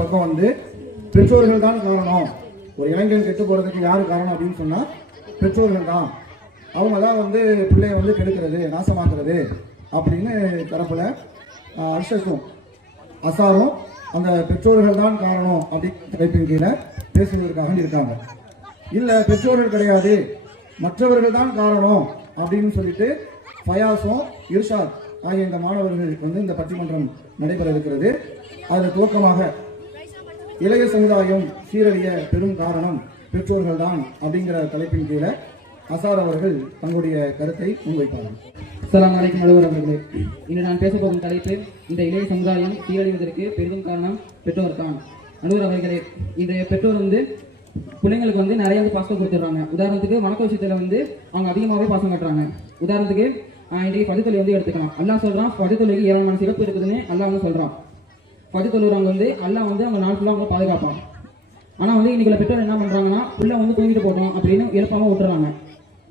பக்கம் வந்து பெற்றோர்கள் தான் காரணம். ஒரு இளைஞன் கெட்டு போகிறதுக்கு யார் காரணம் அப்படின்னு சொன்னால் பெற்றோர்கள் தான். அவங்க தான் வந்து பிள்ளைய வந்து கெடுக்கிறது நாசமாக்குறது அப்படின்னு தரப்பில் அர்ஷஸும் அர்ஷத்தும் அசாரும் அந்த பெற்றோர்கள் தான் காரணம் அப்படின்னு தலைப்பின் கீழே பேசுவதற்காக இருக்காங்க. இல்லை பெற்றோர்கள் கிடையாது. மற்றவர்கள் தான் காரணம் அப்படின்னு சொல்லிட்டு ஃபயாஸும் இர்ஷாத் ஆகிய இந்த மாணவர்களுக்கு வந்து இந்த பட்டிமன்றம் நடைபெற இருக்கிறது. அதில் துவக்கமாக இளைய சமுதாயம் சீரழிய பெரும் காரணம் பெற்றோர்கள் தான் அப்படிங்கிற தலைப்பின் கீழே அசார் அவர்கள் தங்களுடைய கருத்தை முன்வைப்பார்கள். சலாம் அலைக்கும் அலுவலர் அவர்களே இன்று நான் பேச போகும் தலைப்பு இந்த இளைய சமுதாயம் சீரழிவதற்கு பெரிதும் காரணம் பெற்றோர் தான் அலுவலர் அவர்களே இன்றைய பெற்றோர் வந்து பிள்ளைங்களுக்கு வந்து நிறைய வந்து பாசம் கொடுத்துட்றாங்க. உதாரணத்துக்கு வணக்க விஷயத்துல வந்து அவங்க அதிகமாகவே பாசம் கட்டுறாங்க உதாரணத்துக்கு இன்றைக்கு பதித்தொலை வந்து எடுத்துக்கலாம். அல்லா சொல்றான் பதித்தொலைக்கு ஏராளமான சிறப்பு இருக்குதுன்னு அல்லா வந்து சொல்றான் பதித்தொழுறவங்க வந்து எல்லாம் வந்து அவங்க நாள் ஃபுல்லாக அவங்க பாதுகாப்பான் ஆனால் வந்து இன்றைக்கி உள்ள பெற்றோர் என்ன பண்ணுறாங்கன்னா பிள்ளை வந்து தூங்கிட்டு போட்டோம் அப்படின்னு எழுப்பாமல் விட்டுறாங்க.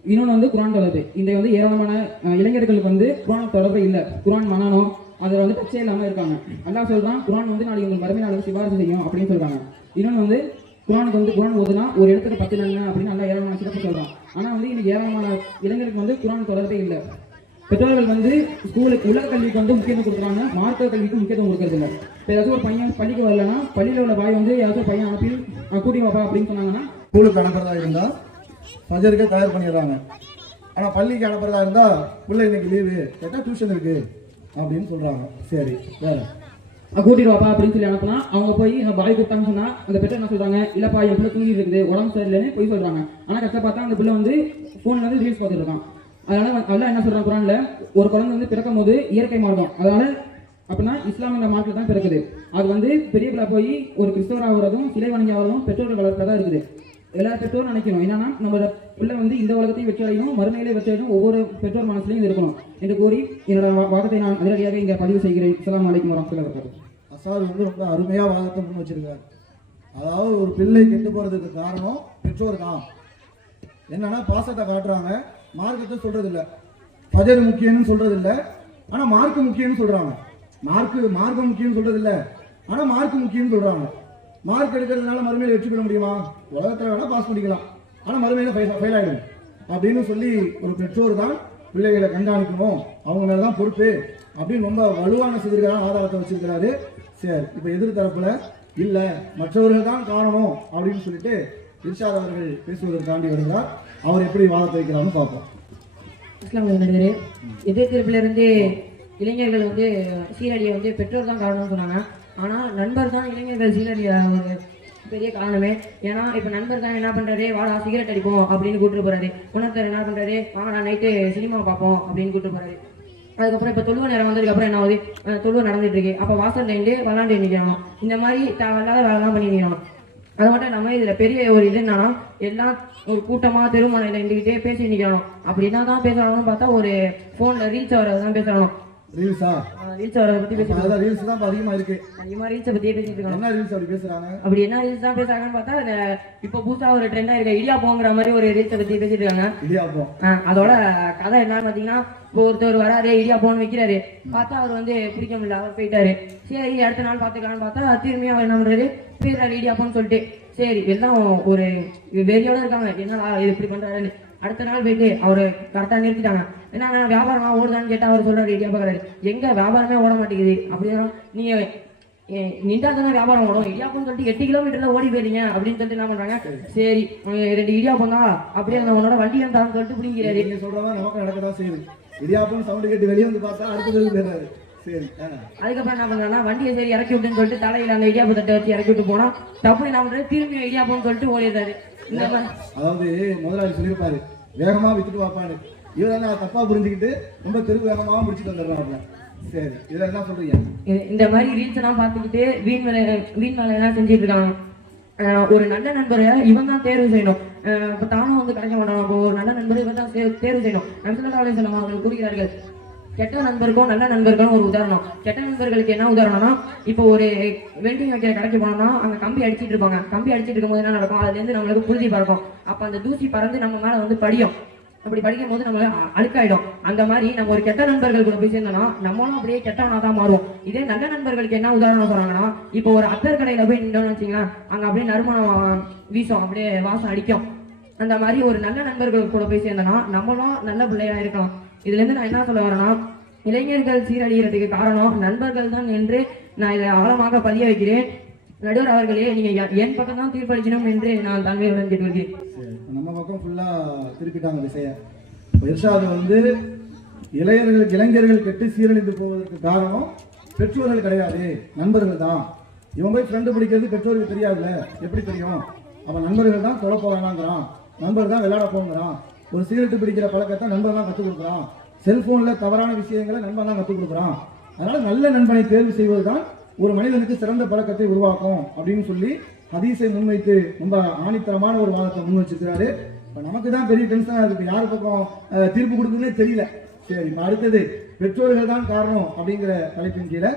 இன்னொன்று வந்து குரான் தொடர்பு. இந்த வந்து ஏராளமான இளைஞர்களுக்கு வந்து குரான் தொடர்பு இல்லை. குரான் மனநம் அதில் வந்து பிரச்சனை இல்லாமல் இருக்காங்க. அல்லா சொல்கிறான் குரான் வந்து நாளைக்கு உங்களுக்கு மறுமை நாளுக்கு சிபாரிசு செய்யும் அப்படின்னு சொல்கிறாங்க இன்னொன்று வந்து குரானுக்கு வந்து குரான் ஓதுனா ஒரு இடத்துக்கு பத்து நன்மை அப்படின்னு நல்லா ஏராளமான சிறப்பு சொல்கிறான் ஆனால் வந்து இன்னைக்கு ஏராளமான இளைஞருக்கு வந்து குரான் தொடர்பே இல்லை. பெற்றோர்கள் வந்து ஸ்கூலுக்கு உலக கல்விக்கு வந்து முக்கியத்துவம் கொடுக்குறாங்க. மார்க்க கல்விக்கு முக்கியத்துவம் கொடுக்கறது இல்லை. இப்போ ஏதாச்சும் ஒரு பையன் பள்ளிக்கு வரலன்னா பள்ளியில் உள்ள பாய் வந்து ஏதாச்சும் பையன் அனுப்பி "அஹ் கூட்டி வாப்பா அப்படின்னு சொன்னாங்கன்னா ஸ்கூலுக்கு அனுப்புறதா இருந்தா ஃபஜருக்கு தயார் பண்ணிடுறாங்க. ஆனா பள்ளிக்கு அனுப்புறதா இருந்தா பிள்ளை இன்னைக்கு லீவு கேட்டா டியூஷன் இருக்கு. அப்படின்னு சொல்றாங்க. சரி வேற. "அஹ் கூட்டிட்டு வாப்பா அப்படின்னு சொல்லி அனுப்புனா அவங்க போய் பாய் கூப்பிட்டாங்கன்னு சொன்னா அந்த பெற்றோர் என்ன சொல்றாங்க? இல்லப்பா என் பிள்ளை தூங்கிட்டு இருக்குது. உடம்பு சரியில்லைன்னு போய் சொல்றாங்க. ஆனா கஷ்ட பார்த்தா அந்த பிள்ளை வந்து ஃபோன்ல வந்து ரீல்ஸ் பார்த்துட்டு இருக்கான். அதனால அதெல்லாம் என்ன சொல்றாங்க குரான்ல? ஒரு குழந்தை வந்து பிறக்கும் போது இயற்கை மார்க்கம் அதனால அப்படின்னா இஸ்லாமிய மார்க்கில் தான் பிறக்குது. அது வந்து பெரிய பிள்ளை போய் ஒரு கிறிஸ்தவர் ஆகிறதும் சிலை வணங்கி ஆகிறதும் பெற்றோர்கள் வளர்ப்பில் தான் இருக்குது. எல்லா பெற்றோரும் நினைக்கணும். என்னன்னா நம்மளோட பிள்ளை வந்து இந்த உலகத்தையும் வெற்றி அடையணும் மறுமையிலே வெற்றி அடையணும் ஒவ்வொரு பெற்றோர் மனசுலையும் இருக்கணும் என்று கூறி என்னோட வாதத்தை நான் அதிரடியாக இங்கே பதிவு செய்கிறேன். இஸ்லாம் அலைக்கும் வரமத்துல்லாஹி வபரகாத்துஹு. அசார் வந்து ரொம்ப அருமையாக வாதத்தை முன் வச்சிருக்காரு. அதாவது ஒரு பிள்ளை கெட்டு போகிறதுக்கு காரணம் பெற்றோர் தான். என்னன்னா பாசத்தை காட்டுறாங்க. மார்க்கத்தை சொல்றதில்ல. பஜர் முக்கியம்னு சொல்றதில்ல. ஆனா மார்க் முக்கியம்னு சொல்றாங்க. மார்க் மார்க்கம் முக்கியம்னு சொல்றதில்ல. ஆனா மார்க் முக்கியம்னு சொல்றாங்க. மார்க் எடுக்கிறதுனால மறுமையில வெற்றி பெற முடியுமா? உலகத்துல வேணா பாஸ் பண்ணிக்கலாம். ஆனா மறுமையில ஃபெயில் ஆயிடும். அப்படின்னு சொல்லி ஒரு பெற்றோர் தான் பிள்ளைகளை கண்காணிக்கணும். அவங்க மேல தான் பொறுப்பு. அப்படின்னு ரொம்ப வலுவான செய்திருக்கான ஆதாரத்தை வச்சிருக்கிறாரு. சரி இப்போ எதிர் இல்லை. மற்றவர்கள் தான் காரணம் அப்படின்னு சொல்லிட்டு இர்ஷாத் அவர்கள் பேசுவதற்காண்டி வருகிறார். அவர் எப்படி வாதத்தை வைக்கிறார்னு பார்ப்போம். இஸ்லாம் நடிகரே எதிர்த்திருப்பிலிருந்து இளைஞர்கள் வந்து சீரடியை வந்து பெற்றோர் தான் காரணம்னு சொன்னாங்க. ஆனால் நண்பர் தான் இளைஞர்கள் சீரழிய ஒரு பெரிய காரணமே. ஏன்னா இப்போ நண்பர் தான் என்ன பண்ணுறாரு வாடா சிகரெட் அடிப்போம் அப்படின்னு கூப்பிட்டு போகிறாரு உணர்த்தர் என்ன பண்ணுறாரு வாங்கடா நைட்டு சினிமா பார்ப்போம் அப்படின்னு கூப்பிட்டு போகிறாரு அதுக்கப்புறம் இப்போ தொழுவ நேரம் வந்ததுக்கப்புறம் என்ன ஆகுது? தொழுவ நடந்துட்டு இருக்கு. அப்போ வாசல் நின்று விளாண்டு நிற்கணும் இந்த மாதிரி தேவையில்லாத வேலைலாம் பண்ணி நிற்கணும் அது மட்டும் நம்ம இதுல பெரிய ஒரு இது என்னன்னா எல்லாம் ஒரு கூட்டமா தெருமனையில இருந்துகிட்டே பேசி நிக்கணும். அப்படின்னா தான் பேசணும்னு பார்த்தா ஒரு போன்ல ரீச் வரதான் பேசணும். ரீல்ஸா ரீல்ஸ் வரதை பத்தி பேசி அதான் ரீல்ஸ் தான் அதிகமா இருக்கு. அதிகமா ரீல்ஸை பத்தியே பேசிட்டு என்ன ரீல்ஸ் அப்படி பேசுறாங்க? அப்படி என்ன ரீல்ஸ் தான் பேசுறாங்கன்னு பார்த்தா இப்போ புதுசா ஒரு ட்ரெண்டா இருக்க. இடியா போங்கிற மாதிரி ஒரு ரீல்ஸை பத்தி பேசிட்டு இருக்காங்க. இடியாப்பம் ஆஹ் அதோட கதை என்னன்னு பாத்தீங்கன்னா இப்போ ஒருத்தர் வராரு இடியா போன் வைக்கிறாரு. பார்த்தா அவர் வந்து பிடிக்க முடியல அவர் போயிட்டாரு. சரி அடுத்த நாள் பாத்துக்கலாம்னு பார்த்தா திரும்பியும் அவர் என்ன பண்றாரு? போயிடுறாரு இடியா போன்னு சொல்லிட்டு. சரி எல்லாம் ஒரு வெறியோட இருக்காங்க. என்னடா இது இப்படி பண்றாருன்னு. அடுத்த நாள் போயிட்டு அவரு கரெக்டா நிறுத்திட்டாங்க. என்ன வியாபாரமா ஓடுதான்னு கேட்டா அவர் சொல்றாரு இடியா பாக்குறாரு எங்க வியாபாரமே ஓட மாட்டேங்குது. அப்படின்னா நீங்க ஏ- நின்றா தானே வியாபாரம் ஓடும். இடியாப்பம் சொல்லிட்டு எட்டு கிலோமீட்டர்ல ஓடி போயிருங்க அப்படின்னு சொல்லிட்டு என்ன பண்றாங்க? சரி. ரெண்டு இடியாப்பம் தான். அப்படியே அந்த உன்னோட வண்டி தான் சொல்லிட்டு பிடிங்கிறாரு. நீங்க சொல்றதா நமக்கு நடக்கதான் செய்யுது. இடியாப்பம் சவுண்ட் கேட்டு வெளியே வந்து பார்த்தா அடுத்தது போயிடுறாரு சரி. அதுக்கப்புறம் என்ன பண்றாங்கன்னா வண்டியை சரி இறக்கி விட்டுன்னு சொல்லிட்டு தலையில அந்த இடியாப்ப தட்டை வச்சு இறக்கி விட்டு போனா தப்பு என்ன பண்றாரு திரும்பி இடியாப்பம்னு சொல்லிட்டு ஓடிடுறாரு. அதாவது முதலாளி சொல்லியிருப்பாரு வேகமா வித்துட்டு வாப்பான்னு இவர் என்ன தப்பா புரிஞ்சுக்கிட்டு ரொம்ப தெரு வேகமா முடிச்சுட்டு வந்துடுறாப்ல சரி இதில் என்ன சொல்றீங்க? இந்த மாதிரி ரீல்ஸ் எல்லாம் பார்த்துக்கிட்டு வீண் வேலை வீண் வேலை எல்லாம் செஞ்சுட்டு இருக்காங்க. ஒரு நல்ல நண்பரை இவன் தான் தேர்வு செய்யணும். இப்போ தானும் வந்து கிடைக்க மாட்டான் அப்போ ஒரு நல்ல நண்பரை இவன் தான் தேர்வு செய்யணும். நம்சல்லாலே செல்லம் அவர்கள் கூறுகிறார்கள். கெட்ட நண்பருக்கும் நல்ல நண்பர்களும் ஒரு உதாரணம். கெட்ட நண்பர்களுக்கு என்ன உதாரணம்னா இப்போ ஒரு வெல்டிங் வைக்கிற கடைக்கு போனோம்னா அங்கே கம்பி அடிச்சிட்டு இருப்பாங்க. கம்பி அடிச்சிட்டு இருக்கும்போது என்ன நடக்கும்? அதுலேருந்து நம்மளுக்கு புழுதி பறக்கும். அப்போ அந்த தூசி பறந்து நம்ம மேலே வந்து படியும். அப்படி படிக்கும் போது நம்ம அழுக்காயிடும். அந்த மாதிரி நம்ம ஒரு கெட்ட நண்பர்கள் கூட போய் சேர்ந்தோம்னா நம்மளும் அப்படியே கெட்டவனா தான் மாறுவோம். இதே நல்ல நண்பர்களுக்கு என்ன உதாரணம் சொல்றாங்கன்னா இப்போ ஒரு அத்தர் கடையில போய் நின்றோம்னு வச்சுங்களேன் அங்க அப்படியே நறுமணம் வீசும். அப்படியே வாசம் அடிக்கும். அந்த மாதிரி ஒரு நல்ல நண்பர்கள் கூட போய் சேர்ந்தோம்னா நம்மளும் நல்ல பிள்ளையா இருக்கலாம். இதுல இருந்து நான் என்ன சொல்ல வரேன்னா இளைஞர்கள் சீரழிகிறதுக்கு காரணம் நண்பர்கள் தான் என்று நான் இதை ஆழமாக பதிய வைக்கிறேன். நடுவர் அவர்களே நீங்க என் பக்கம் தான் தீர்ப்பளிக்கணும் என்று நான் தன்மை கேட்டுக்கொள்கிறேன். நம்ம பக்கம் ஃபுல்லா திருப்பிட்டாங்க விஷயம் இப்ப வந்து இளைஞர்கள் இளைஞர்கள் கெட்டு சீரழிந்து போவதற்கு காரணம் பெற்றோர்கள் கிடையாது நண்பர்கள் தான். இவன் போய் ஃப்ரெண்டு பிடிக்கிறது பெற்றோருக்கு தெரியாதுல்ல எப்படி தெரியும்? அவன் நண்பர்கள் தான் தொலை போவேணாங்கிறான் நண்பர் தான் விளையாட போங்கிறான் ஒரு சிகரெட்டு பிடிக்கிற பழக்கத்தை நண்பன் தான் கற்றுக் கொடுக்குறான். செல்போன்ல தவறான விஷயங்களை நண்பன் தான் கற்றுக் கொடுக்குறான். அதனால நல்ல நண்பனை தேர்வு செய்வதுதான் ஒரு மனிதனுக்கு சிறந்த பழக்கத்தை உருவாக்கும் அப்படின்னு சொல்லி ஹதீஸை முன்வைத்து ரொம்ப ஆணித்தரமான ஒரு வாதத்தை முன் வச்சிருக்கிறாரு. இப்போ நமக்கு தான் பெரிய டென்ஷனாக இருக்கு. யார் பக்கம் தீர்ப்பு கொடுக்குதுன்னே தெரியல. சரி இப்போ அடுத்தது பெற்றோர்கள் தான் காரணம் அப்படிங்கிற தலைப்பின் கீழே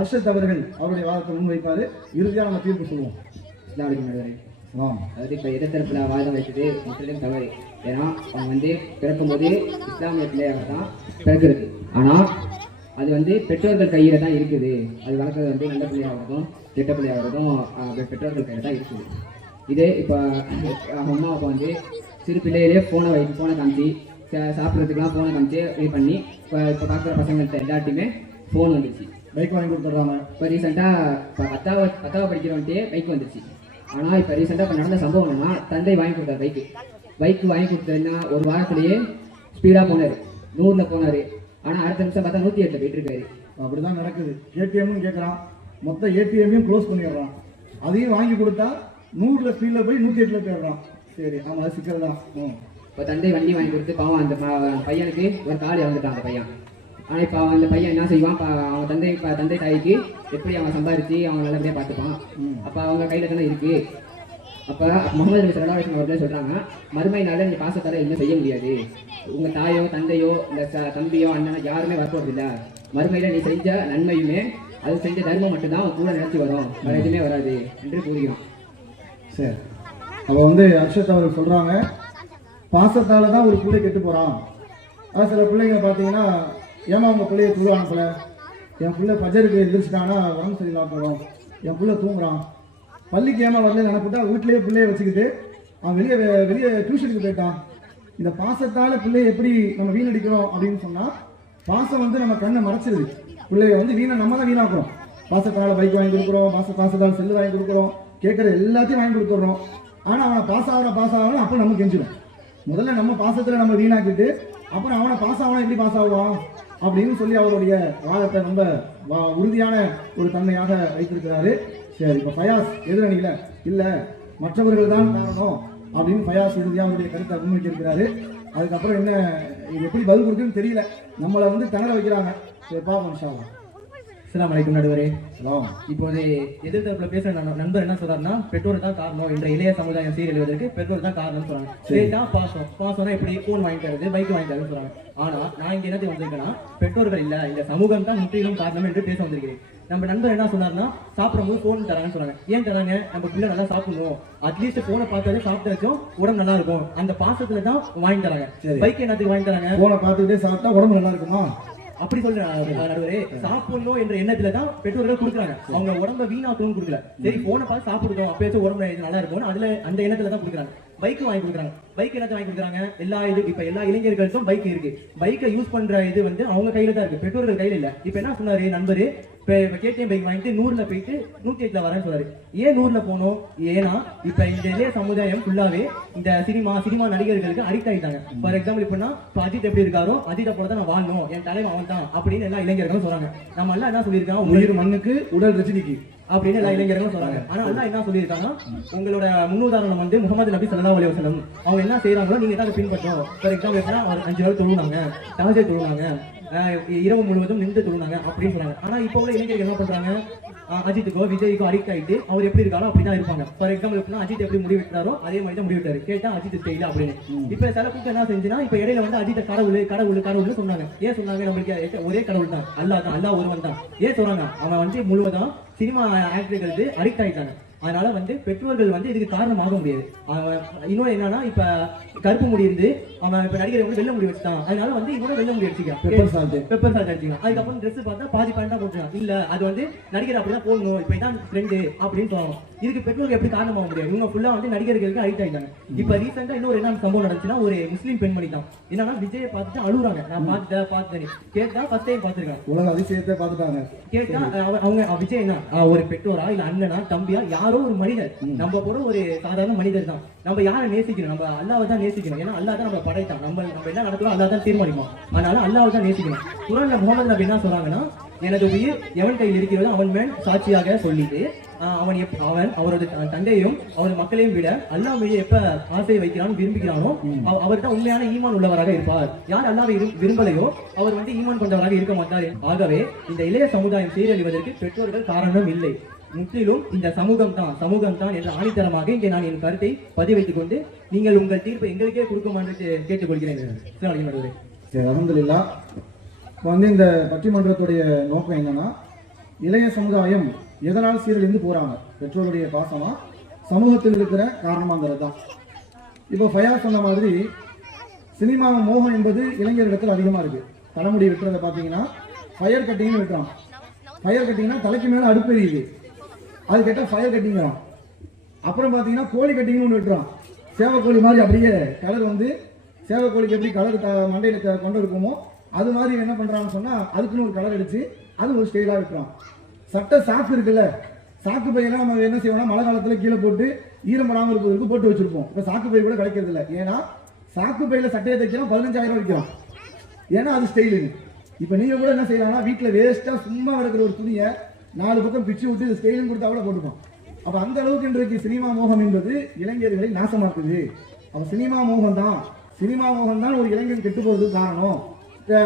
அர்ஷத் அவர்கள் அவருடைய வாதத்தை முன்வைப்பாரு. இறுதியாக நம்ம தீர்ப்பு சொல்லுவோம். இஸ்லாமிக் நடுவரே அதாவது இப்போ எதிர்த்தரப்புல வாதம் வைத்தது முற்றிலும் தவறு ஏன்னா அவன் வந்து பிறக்கும்போது இஸ்லாமிய பிள்ளையாக தான் பிறக்கிறது ஆனால் அது வந்து பெற்றோர்கள் கையில் தான் இருக்குது. அது வளர்க்கறது வந்து நல்ல பிள்ளையாகிறதும் கெட்ட பிள்ளையாகிறதும் பெற்றோர்கள் கையில் தான் இருக்குது. இதே இப்போ அவங்க அம்மா அப்பா வந்து சிறு பிள்ளையிலே ஃபோனை வைத்து ஃபோனை காமிச்சு சாப்பிட்றதுக்கெலாம் ஃபோனை காமிச்சு இது பண்ணி இப்போ இப்போ பார்க்குற பசங்கள்ட்ட எல்லாத்தையுமே ஃபோன் வந்துருச்சு. பைக் வாங்கி கொடுத்துட்றாங்க. இப்போ ரீசெண்டாக இப்போ பத்தாவது பத்தாவது படிக்கிறவன்ட்டே பைக் வந்துருச்சு. ஆனால் இப்போ ரீசெண்டாக இப்போ நடந்த சம்பவம் என்னன்னா தந்தை வாங்கி கொடுத்தார் பைக்கு பைக் வாங்கி கொடுத்ததுன்னா ஒரு வாரத்திலேயே ஸ்பீடாக போனார். நூறில் போனார். ஆனால் அடுத்த நிமிஷம் பார்த்தா நூற்றி எட்டில் போயிட்டு இருக்காரு. அப்படிதான் நடக்குது. ஏடிஎம்னு கேட்குறான் மொத்த ஏடிஎம்மையும் க்ளோஸ் பண்ணிடுறான். அதையும் வாங்கி கொடுத்தா நூறுல ஸ்பீடில் போய் நூற்றி எட்டில் போயிடுறான். சரி ஆமாம் அது சிக்கல் தான் இப்போ தந்தை வண்டி வாங்கி கொடுத்து பாவம் அந்த பையனுக்கு ஒரு கால் இறந்துட்டான் அந்த பையன். ஆனால் இப்போ அந்த பையன் என்ன செய்வான்? இப்போ அவன் தந்தை இப்போ தந்தை தாய்க்கு எப்படி அவன் சம்பாரித்து அவன் நல்லபடியாக பார்த்துப்பான்? அப்போ அவங்க கையில் தானே இருக்குது அப்போ முகமது நபி சல்லா அலிஸ்லாம் அவர்களே சொல்கிறாங்க மறுமையினால நீ பாசத்தால் எதுவும் செய்ய முடியாது. உங்கள் தாயோ தந்தையோ இல்லை ச- தம்பியோ அண்ணனோ யாருமே வரப்போறதில்லை. மறுமையில் நீ செஞ்ச நன்மையுமே அது செஞ்ச தர்மம் மட்டும்தான் அவன் கூட நினச்சி வரும். வேறு எதுவுமே வராது என்று கூறுகிறான். சரி. அப்போ வந்து அக்ஷத் அவர்கள் சொல்கிறாங்க பாசத்தால் தான் ஒரு பிள்ளை கெட்டு போகிறான் அது சில பிள்ளைங்க பார்த்தீங்கன்னா ஏமா உங்க பிள்ளைய துளு அனுப்பல? என் பிள்ளை பஜருக்கு எந்திரிச்சிட்டானா? உடம்பு சரியில்லாம போகிறோம் என் பிள்ளை தூங்குறான். பள்ளிக்கு ஏமா வரல நினைப்பிட்டா வீட்லேயே பிள்ளைய வச்சுக்கிட்டு அவன் வெளியே வெளியே டியூஷனுக்கு போயிட்டான். இந்த பாசத்தால் பிள்ளையை எப்படி நம்ம வீணடிக்கிறோம் அப்படின்னு சொன்னால் பாசம் வந்து நம்ம கண்ணை மறைச்சிருது. பிள்ளைய வந்து வீணை நம்ம தான் வீணாக்குறோம். பாசத்தால் பைக் வாங்கி கொடுக்குறோம் பாச பாசத்தால் செல்லு வாங்கி கொடுக்குறோம் கேட்குற எல்லாத்தையும் வாங்கி கொடுத்துட்றோம். ஆனால் அவனை பாஸ் ஆகிறான் பாஸ் ஆகணும் அப்போ நம்ம கெஞ்சிடும் முதல்ல நம்ம பாசத்தில் நம்ம வீணாக்கிட்டு அப்புறம் அவனை பாஸ் ஆகணும் எப்படி பாஸ் ஆகுவான்? அப்படின்னு சொல்லி அவருடைய வாதத்தை ரொம்ப வா- உறுதியான ஒரு தன்மையாக வைத்திருக்கிறாரு. சரி இப்போ ஃபயாஸ் எதிரணியில இல்ல மற்றவர்கள் தான் காரணம் அப்படின்னு ஃபயாஸ் இறுதியாக அவருடைய கருத்தை முன்வைச்சிருக்கிறாரு அதுக்கப்புறம் என்ன இது எப்படி பதில் கொடுக்குன்னு தெரியல. நம்மளை வந்து திணற வைக்கிறாங்க. சரி பாப்போம் இன்ஷா அல்லாஹ். அஸ்ஸலாமு அலைக்கும் நடுவரே. சலாம் இப்போது எதிர்த்தரப்புல பேசுற நண்ப- நண்பர் என்ன சொல்றாருன்னா பெற்றோர் தான் காரணம் என்ற இளைய சமுதாயம் சீரழிவதற்கு பெற்றோர் தான் காரணம் சொல்றாங்க. சரிதான் பாசம். பாசம்னா எப்படி? போன் வாங்கி தருது பைக் வாங்கி தருதுன்னு சொல்றாங்க. ஆனா நான் இங்க என்னத்தை வந்திருக்கேன்னா பெற்றோர்கள் இல்ல இந்த சமூகம் தான் முற்றிலும் காரணம் என்று பேச வந்திருக்கிறேன். நம்ம நண்பர் என்ன சொன்னார்னா சாப்பிடும்போது போன் தராங்கன்னு சொன்னாங்க ஏன் தராங்க? நம்ம பிள்ளை நல்லா சாப்பிடணும். அட்லீஸ்ட் போனை பார்த்தாலே சாப்பிட்டு வச்சோம் உடம்பு நல்லா இருக்கும். அந்த பாசத்துல தான் வாங்கி தராங்க. சரி. பைக் என்னத்துக்கு வாங்கி தராங்க? போனை பார்த்துக்கிட்டே சாப்பிட்டா உடம்பு நல்லா இருக்குமா? அப்படி சொல்றேன் நடுவரே சாப்பிடணும் என்ற எண்ணத்துல தான் பெற்றோர்கள் கொடுக்குறாங்க. அவங்க உடம்ப வீணாக்கணும்னு கொடுக்கல. சரி போனை பார்த்து சாப்பிடுறோம் அப்பயாச்சும் உடம்பு நல்லா இருக்கும் அதுல அந்த எண்ணத்துல தான் கொடுக்குறாங்க. பைக் வாங்கி கொடுக்குறாங்க. பைக் என்னத்தை வாங்கி கொடுக்குறாங்க? எல்லா இது இப்ப எல்லா இளைஞர்களுக்கும் பைக் இருக்கு. பைக்கை யூஸ் பண்ற இது வந்து அவங்க கையில தான் இருக்கு. பெற்றோர்கள் கையில இல்ல. இப்ப என்ன சொன்னாரு நண்பரு? இப்ப கேடிஎம் பைக் வாங்கிட்டு நூறுல போயிட்டு நூத்தி எட்டுல வரேன்னு சொல்றாரு. ஏன் நூறுல போகணும் ஏன்னா இப்ப இந்த இளைய சமுதாயம் ஃபுல்லாவே இந்த சினிமா சினிமா நடிகர்களுக்கு அடிக்ட் ஆயிட்டாங்க. ஃபார் எக்ஸாம்பிள் இப்பனா இப்ப அஜித் எப்படி இருக்காரோ அஜித்தை போல தான் நான் வாழணும். என் தலைவன் அவன் தான் அப்படின்னு எல்லா இளைஞர்களும் சொல்றாங்க. நம்ம எல்லாம் என்ன சொல்லியிருக்காங்க? உயிர் மண்ணுக்கு உடல் ரஜினிக்கு. அப்படின்னு எல்லா இளைஞர்களும் சொல்றாங்க. ஆனா அல்லாஹ் என்ன சொல்லியிருக்காங்க? உங்களோட முன்னுதாரணம் வந்து முகமது நபி ஸல்லல்லாஹு அலைஹி வஸல்லம். அவங்க என்ன செய்றாங்களோ நீங்க தான் பின்பற்றணும். ஃபார் எக்ஸாம்பிள் எப்படின்னா ஒரு அஞ்சு நாள் தொழுனாங்க தஹஜ்ஜத் தொழுனாங்க ஆஹ் இரவு முழுவதும் நின்று தொழுனாங்க அப்படின்னு சொல்றாங்க ஆனா இப்போ உள்ள இளைஞர்கள் என்ன பண்றாங்க? அஜித்துக்கோ விஜய்க்கோ அடிக்ட் ஆயிட்டு அவர் எப்படி இருக்காரோ அப்படிதான் இருப்பாங்க. ஃபார் எக்ஸாம்பிள் எப்படின்னா அஜித் எப்படி முடிவு விட்டாரோ அதே மாதிரி தான் முடிவு விட்டாரு கேட்டா அஜித் ஸ்டைல் அப்படின்னு. இப்ப சில கூட்டம் என்ன செஞ்சுன்னா இப்ப இடையில வந்து அஜித் கடவுள் கடவுள் கடவுள்னு சொன்னாங்க. ஏன் சொன்னாங்க? நம்மளுக்கு ஒரே கடவுள் தான். அல்லாஹ் தான் அல்லாஹ் ஒருவன் தான். ஏன் சொல்றாங்க? அவன் வந்து முழுவதும் சினிமா ஆக்டர்களுக்கு அடிக்ட் ஆயிட்டாங்க. அதனால வந்து பெற்றோர்கள் வந்து இதுக்கு காரணம் ஆக முடியாது. அவன் இன்னொன்று என்னன்னா இப்ப கருப்பு முடி இருந்து அவன் இப்ப நடிகரை வந்து வெள்ள முடி வச்சுட்டான். அதனால வந்து இவனும் வெள்ள முடி பெப்பர் அடிச்சுக்கான் சால்ட் பெப்பர் சால்ட் அடிச்சுக்கலாம் அதுக்கப்புறம் ட்ரெஸ் பார்த்தா பாதி பேண்டா போட்டுருக்கான். இல்ல அது வந்து நடிகர் அப்படிதான் போடணும். இப்ப இதான் ட்ரெண்டு அப்படின்னு சொல்லணும் இதுக்கு பெற்றோர்கள் எப்படி காரணமாக முடியாது இவங்க ஃபுல்லா வந்து நடிகர்களுக்கு அடிக்ட் ஆயிட்டாங்க. இப்ப ரீசெண்டா இன்னொரு என்ன சம்பவம் நடந்துச்சுன்னா ஒரு முஸ்லீம் பெண்மணி தான். என்னன்னா விஜயை பார்த்துட்டு அழுகுறாங்க நான் பார்த்துட்டேன் பார்த்துட்டேன் கேட்டா ஃபர்ஸ்ட் டைம் பார்த்துருக்கேன் உலக அதிசயத்தை பார்த்துட்டாங்க. கேட்டா அவ- அவங்க அவ விஜய் என்ன? ஒரு பெற்றோரா இல்ல அண்ணனா தம்பியா? யாரோ ஒரு மனிதர். நம்ம கூட ஒரு சாதாரண மனிதர் தான். நம்ம யாரை நேசிக்கணும்? நம்ம அல்லாவை தான் நேசிக்கணும். ஏன்னா அல்லாஹ் தான் நம்ம படைத்தான். நம்ம நம்ம என்ன நடக்கிறோம் அல்லாஹ் தான் தீர்மானிக்கும் அதனால அல்லாவை தான் நேசிக்கணும். குரான்ல முகமது நபி என்ன சொல்றாங்கன்னா எனது உயிர் எவன் கையில் இருக்கிறதோ அவன் மேல் சாட்சியாக சொல்லிட்டு ஆஹ் அவன் எப் அவன் அவரது த- தந்தையும் அவரது மக்களையும் விட அல்லாஹ் மீது எப்ப ஆசையை வைக்கிறான் விரும்புகிறானோ அவ- அவர் தான் உண்மையான ஈமான் உள்ளவராக இருப்பார். யார் அல்லாவை விரும்பலையோ அவர் வந்து ஈமான் கொண்டவராக இருக்க மாட்டார். ஆகவே இந்த இளைய சமுதாயம் சீரழிவதற்கு பெற்றோர்கள் காரணம் இல்லை. முற்றிலும் இந்த சமூகம் தான் சமூகம் தான் என்ற ஆணித்தரமாக இங்கே நான் என் கருத்தை பதிவைத்துக் கொண்டு நீங்கள் உங்கள் தீர்ப்பை எங்களுக்கே கொடுக்குமாறு என்று கேட்டுக்கொள்கிறேன். சிவனாடி அலமதுல்லா இப்போ வந்து இந்த பட்டிமன்றத்துடைய நோக்கம் என்னன்னா இளைய சமுதாயம் எதனால் சீரழிந்து போறாங்க? பெற்றோருடைய பாசமா? சமூகத்தில் இருக்கிற காரணமாங்கிறது தான். இப்போ ஃபயாஸ் சொன்ன மாதிரி சினிமா மோகம் என்பது இளைஞர்களிடத்தில் அதிகமாக இருக்கு. தலைமுடி வெட்டுறதை பார்த்தீங்கன்னா ஃபயர் கட்டிங்னு வெட்டுறான். ஃபயர் கட்டிங்னா தலைக்கு மேலே அடுப்பு எரியுது. அது கேட்டால் ஃபயர் கட்டிங்கிறான். அப்புறம் பார்த்தீங்கன்னா கோழி கட்டிங்னு ஒன்று வெட்டுறான். சேவக்கோழி மாதிரி அப்படியே கலர் வந்து சேவக்கோழிக்கு எப்படி கலர் த மண்டையில் கொண்டு இருக்குமோ அது மாதிரி என்ன பண்ணுறான்னு சொன்னால் அதுக்குன்னு ஒரு கலர் அடித்து அது ஒரு ஸ்டைலாக வெட்டுறான். சட்டை சாக்கு இருக்குல்ல சாக்கு பையெல்லாம் நம்ம என்ன செய்வோம்னா மழை காலத்தில் கீழே போட்டு ஈரப்படாமல் இருப்பதற்கு போட்டு வச்சுருப்போம். இப்போ சாக்கு பை கூட கிடைக்கிறது இல்லை. ஏன்னா சாக்கு பையில் சட்டையை தைக்கலாம் பதினஞ்சாயிரம் விற்கிறோம் ஏன்னா அது ஸ்டைலுங்க இப்போ நீங்கள் கூட என்ன செய்யலாம்னா வீட்டில் வேஸ்ட்டாக சும்மா இருக்கிற ஒரு துணியை நாலு பக்கம் பிச்சு விட்டு இது ஸ்டைலுன்னு கொடுத்தா கூட போட்டுப்போம் அப்போ அந்த அளவுக்கு இன்றைக்கு சினிமா மோகம் என்பது இளைஞர்களை நாசமாக்குது. அப்போ சினிமா மோகம் தான் சினிமா மோகம் தான் ஒரு இளைஞன் கெட்டு போகிறதுக்கு காரணம்.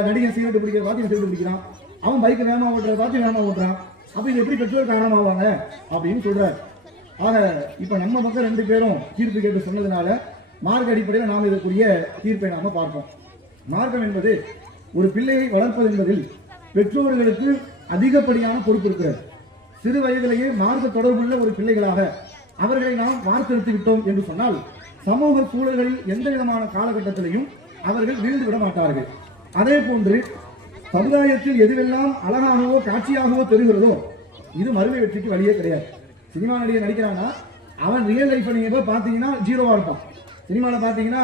நடிகன் சிகரெட் பிடிக்கிற பார்த்து சிகரெட் பிடிக்கிறான். அவன் பைக் வேகமாக ஓட்டுறத பார்த்து வேகமாக ஓட்டுறான். அப்போ இது எப்படி பெற்றோர் காரணமாவாங்க அப்படின்னு சொல்றாரு. ஆக இப்போ நம்ம பக்கம் ரெண்டு பேரும் தீர்ப்பு கேட்டு சொன்னதுனால மார்க் அடிப்படையில் நாம் இதற்குரிய தீர்ப்பை நாம பார்ப்போம். மார்க்கம் என்பது ஒரு பிள்ளையை வளர்ப்பது என்பதில் பெற்றோர்களுக்கு அதிகப்படியான பொறுப்பு இருக்கிறது. சிறு வயதிலேயே மார்க்க தொடர்புள்ள ஒரு பிள்ளைகளாக அவர்களை நாம் வார்த்தெடுத்து விட்டோம் என்று சொன்னால் சமூக சூழல்களில் எந்த விதமான காலகட்டத்திலையும் அவர்கள் வீழ்ந்து விட மாட்டார்கள். அதே போன்று சமுதாயத்தில் எதுவெல்லாம் அழகாகவோ காட்சியாகவோ தெரிகிறதோ இது மறுமை வெற்றிக்கு வழியே கிடையாது. சினிமா நடிகர் நடிக்கிறான்னா அவன் ரியல் லைஃப் நீங்க போய் பார்த்தீங்கன்னா ஜீரோவா இருப்பான். சினிமாவில் பார்த்தீங்கன்னா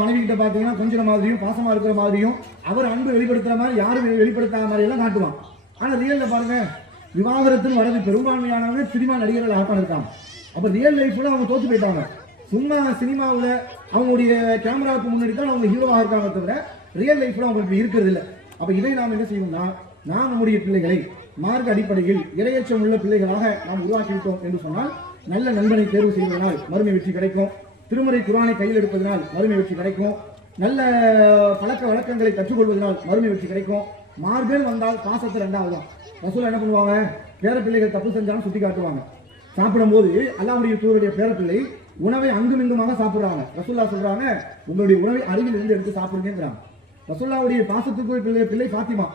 மனைவி கிட்ட பார்த்தீங்கன்னா கொஞ்சம் மாதிரியும் பாசமா இருக்கிற மாதிரியும் அவர் அன்பு வெளிப்படுத்துற மாதிரி யாரும் வெளிப்படுத்தாத மாதிரி எல்லாம் காட்டுவான். ஆனால் ரியல்ல பாருங்க விவாகரத்தில் வரது பெரும்பான்மையானவங்க சினிமா நடிகர்கள் ஆப்பான் இருக்காங்க அப்போ ரியல் லைஃப்ல அவங்க தோத்து போயிட்டாங்க. சும்மா சினிமாவில் அவங்களுடைய கேமராவுக்கு முன்னாடி தான் அவங்க ஹீரோவாக இருக்காங்க தவிர ரியல் லைஃப்ல அவங்களுக்கு இருக்கிறது இல்லை அப்ப இதை நாம் என்ன செய்யணும்னா நாம் நம்முடைய பிள்ளைகளை மார்க் அடிப்படையில் இரையச்சம் உள்ள பிள்ளைகளாக நாம் உருவாக்கிவிட்டோம் என்று சொன்னால் நல்ல நண்பனை தேர்வு செய்வதனால் மறுமை வெற்றி கிடைக்கும். திருமறை குரானை கையில் எடுப்பதனால் மறுமை வெற்றி கிடைக்கும். நல்ல பழக்க வழக்கங்களை கற்றுக்கொள்வதனால் மறுமை வெற்றி கிடைக்கும். மார்கள் வந்தால் பாசத்தை ரெண்டாவது தான் ரசூல் என்ன பண்ணுவாங்க? பேர பிள்ளைகள் தப்பு செஞ்சாலும் சுட்டி காட்டுவாங்க. சாப்பிடும்போது அதான்னுடைய தூருடைய பேர பேரப்பிள்ளை உணவை அங்கும் சாப்பிட்றாங்க. சாப்பிடுறாங்க ரசூல்லா சொல்றாங்க உங்களுடைய உணவை அருகில் இருந்து எடுத்து சாப்பிடுங்கிறாங்க ரசுல்லாவுடைய பாசத்துக்கு பிள்ளை பிள்ளை ஃபாத்திமா.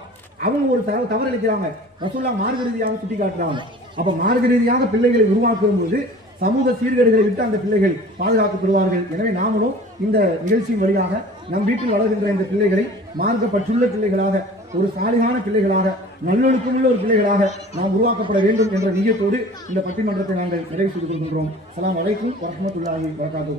அவங்க ஒரு தவறு தவறளிக்கிறாங்க. ரசுல்லா மார்க மார்க்க ரீதியாக சுட்டி காட்டுறாங்க அப்ப மார்க்க ரீதியாக பிள்ளைகளை உருவாக்கும் போது சமூக சீர்கேடுகளை விட்டு அந்த பிள்ளைகள் பாதுகாக்கப்படுவார்கள். எனவே நாமளும் இந்த நிகழ்ச்சியின் வழியாக நம் வீட்டில் வளர்கின்ற இந்த பிள்ளைகளை மார்க்கப்பட்டுள்ள பிள்ளைகளாக ஒரு சாலிகான பிள்ளைகளாக நல்லொழுக்கமுள்ள ஒரு பிள்ளைகளாக நாம் உருவாக்கப்பட வேண்டும் என்ற நீயத்தோடு இந்த பட்டிமன்றத்தை நாங்கள் நிறைவு செய்து கொள்கின்றோம். அஸ்ஸலாமு அலைக்கும் வரஹ்மத்துல்லாஹி வரகாத்து